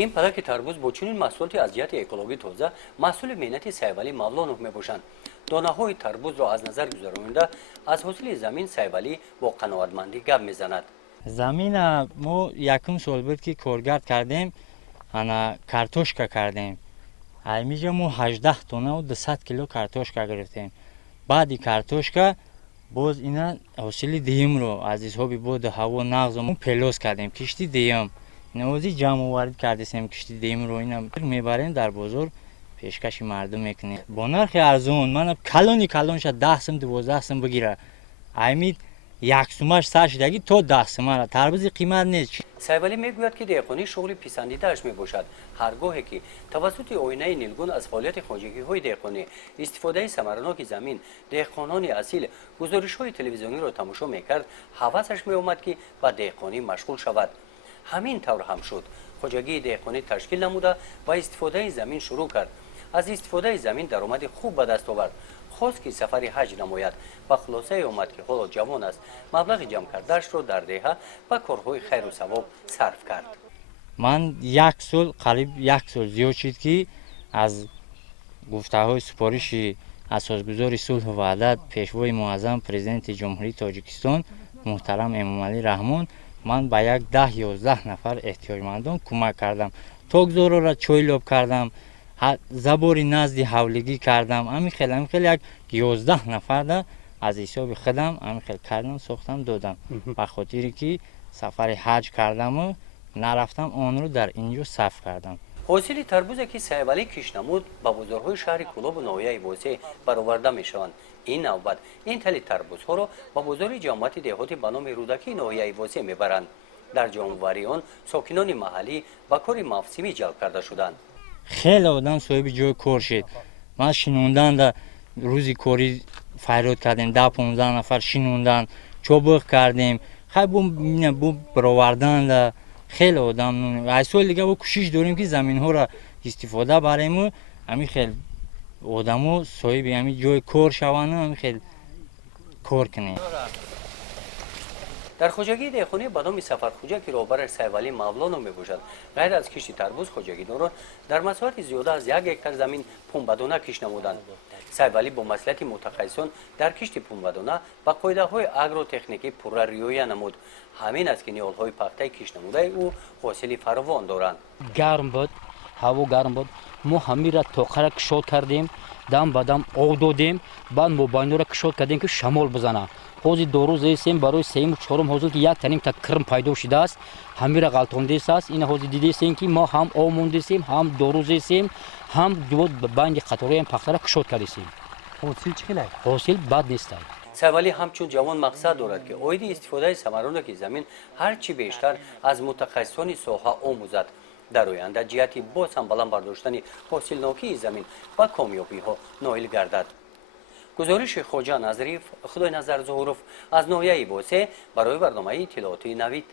این پلاک تربوز با چنین محصولاتی از جهت اکولوژی تازه محصول مهنت سیولی مولانوف میباشند. دانه های تربوز را از نظر گذرانده از حاصل زمین سیولی با قناعتمندی گپ میزند. زمین ما یکم سال بود که کارگرد کردیم، انا کارتوشکا کردیم. اینجا ما 18 تونه و 200 کیلو کارتوشکا گرفتیم. بعد کارتوشکا باز اینا حاصل دیم رو از حسابی بود هوا نغزمون پلوس کردیم. کشتی دیم نوازی جمع آوری کردیم، کشتی دیم رو اینا میبریم در بازار پیشکش مردم میکنیم با نرخ ارزون. من کلونش 10 سم 12 سم بگیره، امید یک سومش سر شدگی تو 10 سم تربوز قیمت نیست. سیولی میگوید که دهقانی شغل پسندیده‌اش میباشد. هرگاهی که توسط آینه نیلگون از فعالیت خواجگی های دهقانی استفاده ثمرناک زمین دهقانان اصیل گزارش های تلویزیونی را تماشا میکرد، هوسش میآمد که به دهقانی مشغول شود. همین طور هم شد. خواجگی دهقانی تشکیل نموده و استفاده زمین شروع کرد. از استفاده زمین درآمد خوب به دست آورد. خواست که سفر حج نماید و خلاصه آمد که حالا جوان است. مبلغ جمع کرده‌اش را در دهه و کارهای خیر و ثواب صرف کرد. من یک سال قریب یک سال زیاد شد که از گفته های سپارش اساسگزار صلح و وحدت پیشوای معظم پرزیدنت جمهوری تاجیکستان محترم امام علی رحمان من به یک 10-11 نفر احتیاجمندان کمک کردم. تاگزارا را چای لاب کردم، زباری نزد حولگی کردم. همین خیلی یک 11 نفر را از حساب خودم همین خیلی کردم ساختم دادم. به خاطری که سفر حج کردم و نرفتم آن رو در اینجا صرف کردم. حاصل تربوز که سیولی کش نمود به بازارهای شهر کلوب و ناحیه واسع برآورده میشوند. این نوبت این تل تربوزها را به بازار جامعیت دهاتی به نام رودکی ناحیه واسع میبرند. در جمع‌آوری آن ساکنان محلی به کار موسمی جلب کرده شدند. خیلی آدم صاحب جای کار شد. من شنوندن در روزی کاری فریاد کردیم 10-15 نفر شنوندن چوبخ کردیم خیلی بو برآوردن در خیلی آدم اصول دیگه با کوشش داریم که زمین ها را استفاده بریم و همین خیلی آدم ها صاحب همین جای کار شوند و همین خیلی کار کنیم. در خواجگی دهقانی به نام سفرخواجه که رهبرش سیولی مولانوف میباشد، غیر از کشت تربوز خواجگیداران در مساحت زیاده از 1 هکتار زمین پنبه‌دانه کش نمودند. سیولی با مصلحت متخصصان در کشت پنبه‌دانه با قاعده‌های آگروتکنیکی پورا رعایت نمود. همین است که نیال‌های پخته کش نموده او حاصل فراوان دارند. گرم بود، هوا گرم بود. ما همین را تاخیر کشاد کردیم، دم به دم آب دادیم، بعد موبایل را کشاد کردیم که شمال بزنه. حوزی 2 روز ایستیم برای 3 و 4 حوزی که 1 تنیم تا کرم پیدا شده است. همین را غلطانده است. این حوزی دیدیم که ما هم آب موندیم، هم 2 روز ایستیم، هم دو بند قطاری هم پخته را کشاد کردیم. حاصل چقدر؟ حاصل بد نیست. سیولی همچون جوان مقصد دارد که عاید استفاده ثمرناک زمین هرچی بیشتر از متخصصان ساحه آموزد. در آینده جهتی باز هم بلند برداشتن حاصلناکی زمین و کامیابی ها نائل گردد. گزارش خواجه نظریف خدای نظر ظهورف از ناحیه واسع برای برنامه اطلاعاتی نوید.